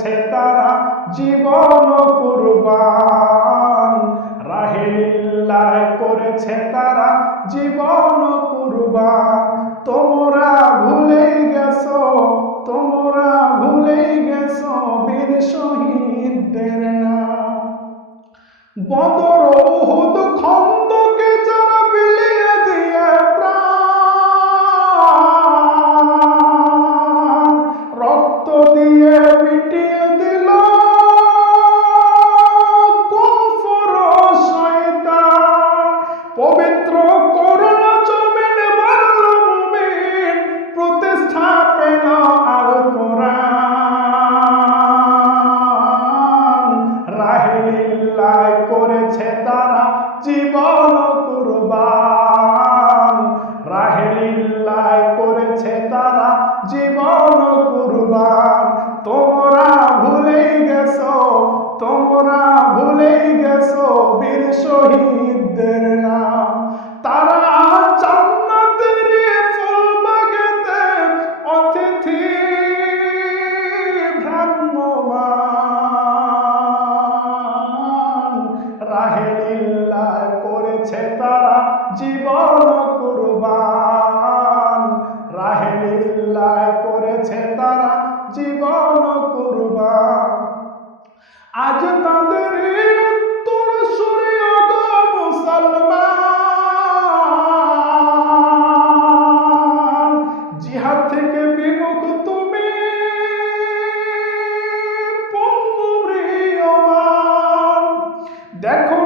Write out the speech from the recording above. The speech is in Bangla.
করেছে তারা জীবন কুরবান। রাহে লিল্লাহ করেছে তারা জীবন কুরবান। তোমরা ভুলেই গেছো, তোমরা ভুলেই গেছো বীর শহীদদের নাম। বদর উহুদ খন্দকে যারা বিলিয়ে দিয়ে প্রাণ, রক্ত দিয়ে মিটিয়ে দিল কুফর শয়তান। পবিত্র করুণা জমিনে মারল মুমিন, প্রতিষ্ঠা পেল আল কোরআন। রাহে লিল্লাহ করেছে তারা জীবন কুরবান। রাহে লিল্লাহ করেছে তারা জীবন কুরবান। তোমরা ভুলেই গেছো, তোমরা ভুলেই গেছো বীর শহীদদের নাম। তারা জান্নাতের ফুলবাগেতে অতিথি ভ্রাম্যমান। রাহে লিল্লাহ করেছে তারা জীবন কুরবান। রাহে লিল্লাহ করেছে তারা জীবন কুরবান। আজ তাদের উত্তর সূরীয় মুসলমান, জিহাদ থেকে বিমুখ তুমি পঙ্গু ম্রিয়মান। দেখো